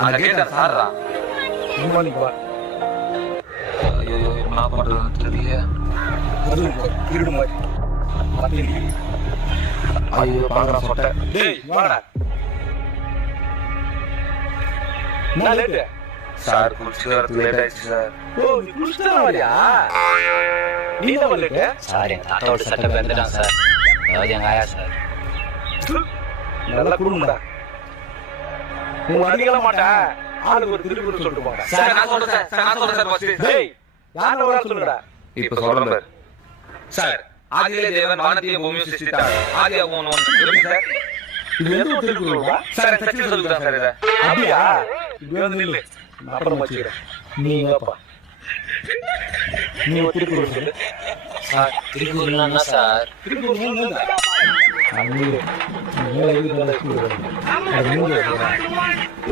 அந்த கேட்ட சார்ரா. நிப்பா. ஐயோ என்ன பண்றதுன்னு தெரியல. இருடு மாதிரி. ஐயோ பாக்குறா சொட்டை. டேய் வாடா. என்ன லேட்? சார் குளிச்சுட்டு வரதுக்கு லேட் ஆயிடுச்சு சார். ஓ நீ குளிச்சுட்டு வரியா? நீ தான் லேட்? சார் எங்க தாத்தாவோட சட்டை பெந்துட்டான் சார். அதாவது எங்க ஆயா சார். நல்லா குடுங்கடா. உன் அடிக்கலாம் மாட்டேன். ஆளுக்கு ஒரு திருப்பி சொல்லிட்டு போங்க. சார் நான் சொல்றேன் சார். சார் நான் சொல்றேன் சார் ஃபர்ஸ்ட். டேய் யார வர சொல்லுடா. இப்ப சொல்றேன் சார். சார் ஆதியிலே தேவன் வானத்தையும் பூமியும் சிருஷ்டித்தார். ஆதியாகமம் 1 சார். இது எந்த ஒரு திருப்பி சொல்லுடா? சார் சச்சின் சொல்லுங்க சார் இத. அப்படியா? இது வந்து நில்லு. நான் அப்புறம் வச்சிக்கிறேன். நீங்கப்பா. நீ ஒரு திருப்பி சொல்லு. சார் திருப்பூர்னா என்ன சார்? திருப்பி மூணுங்க. அண்ணே. மேல இது மேல